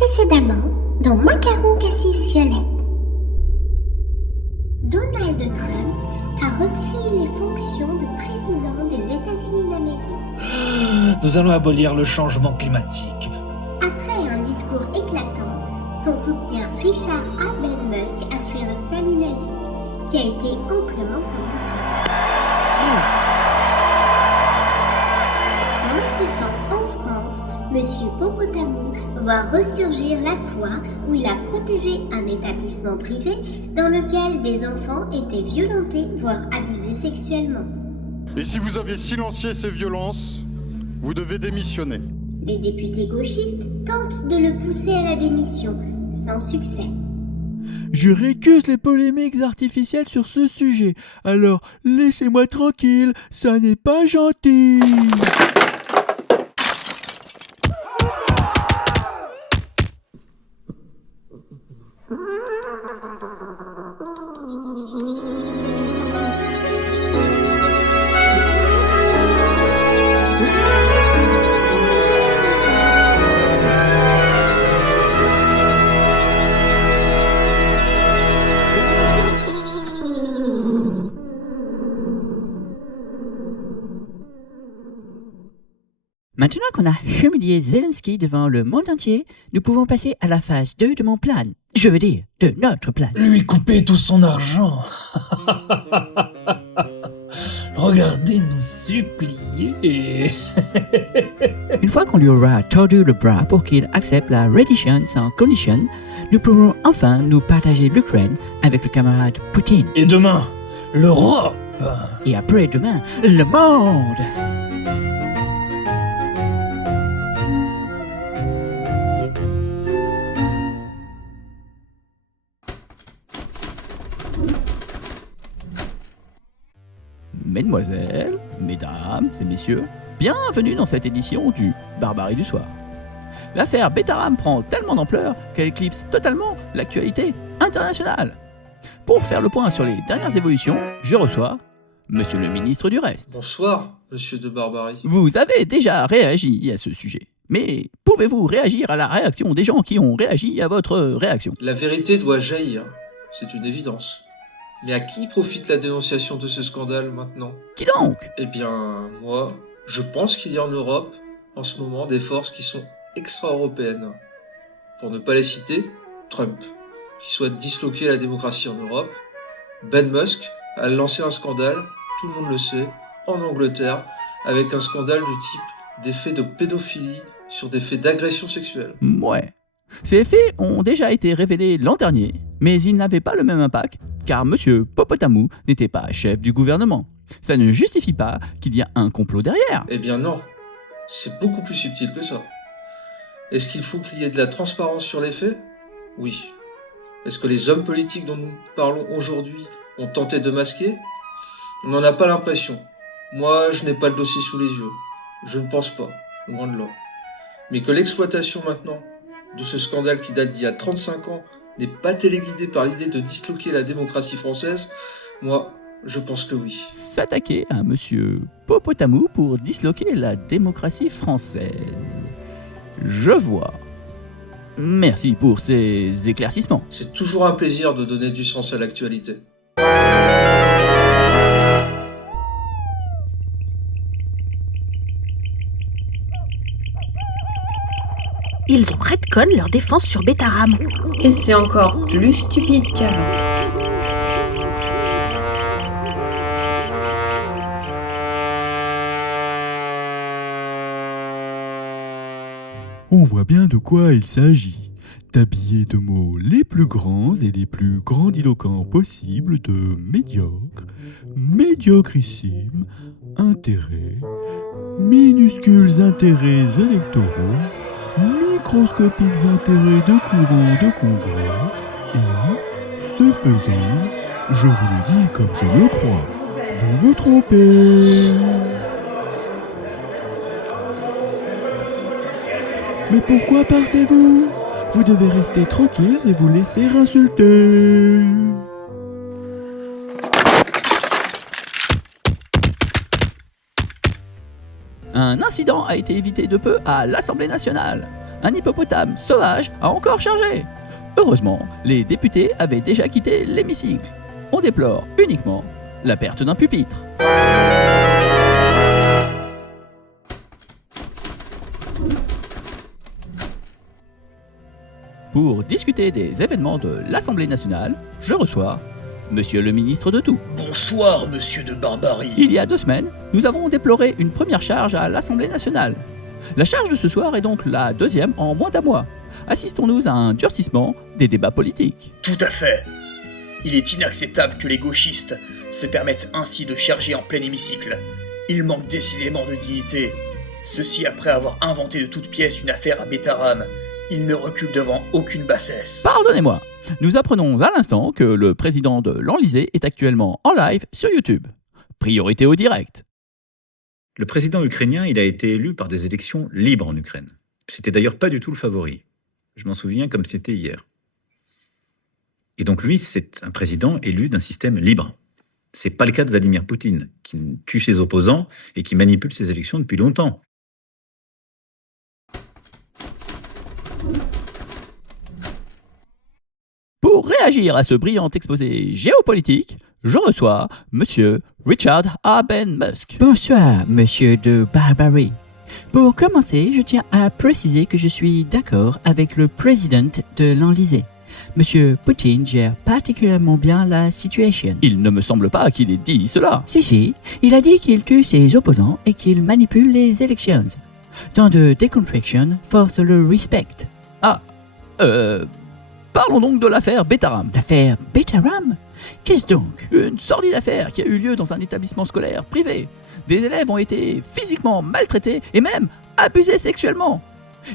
Précédemment, dans Macaron Cassis Violette. Donald Trump a repris les fonctions de président des États-Unis d'Amérique. Nous allons abolir le changement climatique. Après un discours éclatant, son soutien Richard A. Ben Musk a fait un salut nazi qui a été amplement commenté. Pendant ce temps, en France, M. Popotamou voit ressurgir la fois où il a protégé un établissement privé dans lequel des enfants étaient violentés, voire abusés sexuellement. Et si vous avez silencié ces violences, vous devez démissionner. Les députés gauchistes tentent de le pousser à la démission, sans succès. Je récuse les polémiques artificielles sur ce sujet, alors laissez-moi tranquille, ça n'est pas gentil. Maintenant qu'on a humilié Zelensky devant le monde entier, nous pouvons passer à la phase 2 de mon plan. Je veux dire, de notre plan. Lui couper tout son argent. Regardez nous supplier. Une fois qu'on lui aura tordu le bras pour qu'il accepte la reddition sans condition, nous pourrons enfin nous partager l'Ukraine avec le camarade Poutine. Et demain, l'Europe. Et après-demain, le monde. Mesdemoiselles, mesdames et messieurs, bienvenue dans cette édition du Barbarie du Soir. L'affaire Betaram prend tellement d'ampleur qu'elle éclipse totalement l'actualité internationale. Pour faire le point sur les dernières évolutions, je reçois Monsieur le ministre du Reste. Bonsoir, Monsieur de Barbarie. Vous avez déjà réagi à ce sujet, mais pouvez-vous réagir à la réaction des gens qui ont réagi à votre réaction ? La vérité doit jaillir, c'est une évidence. Mais à qui profite la dénonciation de ce scandale maintenant ? Qui donc ? Eh bien, moi, je pense qu'il y a en Europe, en ce moment, des forces qui sont extra-européennes. Pour ne pas les citer, Trump, qui souhaite disloquer la démocratie en Europe. Ben Musk a lancé un scandale, tout le monde le sait, en Angleterre, avec un scandale du type des faits de pédophilie sur des faits d'agression sexuelle. Ouais. Ces faits ont déjà été révélés l'an dernier, mais ils n'avaient pas le même impact, car M. Popotamou n'était pas chef du gouvernement. Ça ne justifie pas qu'il y a un complot derrière. Eh bien non, c'est beaucoup plus subtil que ça. Est-ce qu'il faut qu'il y ait de la transparence sur les faits ? Oui. Est-ce que les hommes politiques dont nous parlons aujourd'hui ont tenté de masquer ? On n'en a pas l'impression. Moi, je n'ai pas le dossier sous les yeux. Je ne pense pas, loin de là. Mais que l'exploitation maintenant de ce scandale qui date d'il y a 35 ans n'est pas téléguidée par l'idée de disloquer la démocratie française, moi, je pense que oui. S'attaquer à M. Popotamou pour disloquer la démocratie française. Je vois. Merci pour ces éclaircissements. C'est toujours un plaisir de donner du sens à l'actualité. Ils ont redcon leur défense sur Betaram. Et c'est encore plus stupide qu'avant. On voit bien de quoi il s'agit. D'habiller de mots les plus grands et les plus grandiloquents possibles de médiocre, médiocrissime, intérêt, minuscules intérêts électoraux, microscopiques intérêts de courant de congrès, et, ce faisant, je vous le dis comme je le crois, vous vous trompez. Mais pourquoi partez-vous ? Vous devez rester tranquilles et vous laisser insulter. Un incident a été évité de peu à l'Assemblée nationale. un hippopotame sauvage a encore chargé. Heureusement, les députés avaient déjà quitté l'hémicycle. On déplore uniquement la perte d'un pupitre. Pour discuter des événements de l'Assemblée nationale, je reçois Monsieur le ministre de tout. Bonsoir, monsieur de Barbarie. Il y a 2 semaines, nous avons déploré une première charge à l'Assemblée nationale. La charge de ce soir est donc la 2e en moins d'1 mois. Assistons-nous à un durcissement des débats politiques. Tout à fait. Il est inacceptable que les gauchistes se permettent ainsi de charger en plein hémicycle. Ils manquent décidément de dignité. Ceci après avoir inventé de toutes pièces une affaire à Bétaram. Ils ne reculent devant aucune bassesse. Pardonnez-moi, nous apprenons à l'instant que le président de l'Enlysée est actuellement en live sur YouTube. Priorité au direct. Le président ukrainien, il a été élu par des élections libres en Ukraine. C'était d'ailleurs pas du tout le favori. Je m'en souviens comme c'était hier. Et donc lui, c'est un président élu d'un système libre. C'est pas le cas de Vladimir Poutine, qui tue ses opposants et qui manipule ses élections depuis longtemps. Pour réagir à ce brillant exposé géopolitique, je reçois Monsieur Richard Haben Musk. Bonsoir, Monsieur de Barbarie. Pour commencer, je tiens à préciser que je suis d'accord avec le président de l'Enlysée. Monsieur Poutine gère particulièrement bien la situation. Il ne me semble pas qu'il ait dit cela. Si, il a dit qu'il tue ses opposants et qu'il manipule les élections. Tant de décontraction force le respect. Parlons donc de l'affaire Bétaram. L'affaire Bétaram? Qu'est-ce donc? Une sordide affaire qui a eu lieu dans un établissement scolaire privé. Des élèves ont été physiquement maltraités et même abusés sexuellement.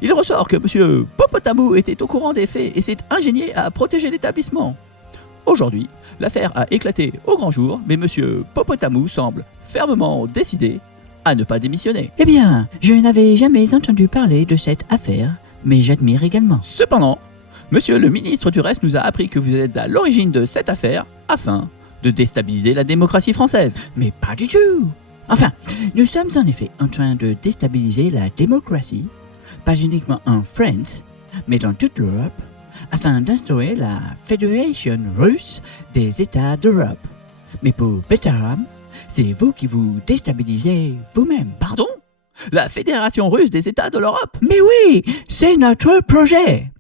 Il ressort que M. Popotamou était au courant des faits et s'est ingénié à protéger l'établissement. Aujourd'hui, l'affaire a éclaté au grand jour, mais M. Popotamou semble fermement décidé à ne pas démissionner. Eh bien, je n'avais jamais entendu parler de cette affaire, mais j'admire également. Cependant, Monsieur le ministre du reste nous a appris que vous êtes à l'origine de cette affaire afin de déstabiliser la démocratie française. Mais pas du tout. Enfin, nous sommes en effet en train de déstabiliser la démocratie, pas uniquement en France, mais dans toute l'Europe, afin d'instaurer la Fédération russe des États d'Europe. Mais pour Bétaram, c'est vous qui vous déstabilisez vous-même. Pardon? La Fédération russe des États de l'Europe? Mais oui, c'est notre projet.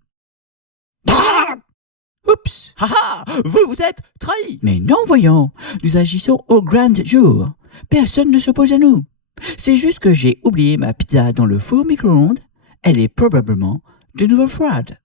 Oups! Haha! Vous êtes trahi! Mais non, voyons, nous agissons au grand jour. Personne ne s'oppose à nous. C'est juste que j'ai oublié ma pizza dans le four micro-ondes. Elle est probablement de nouveau froide.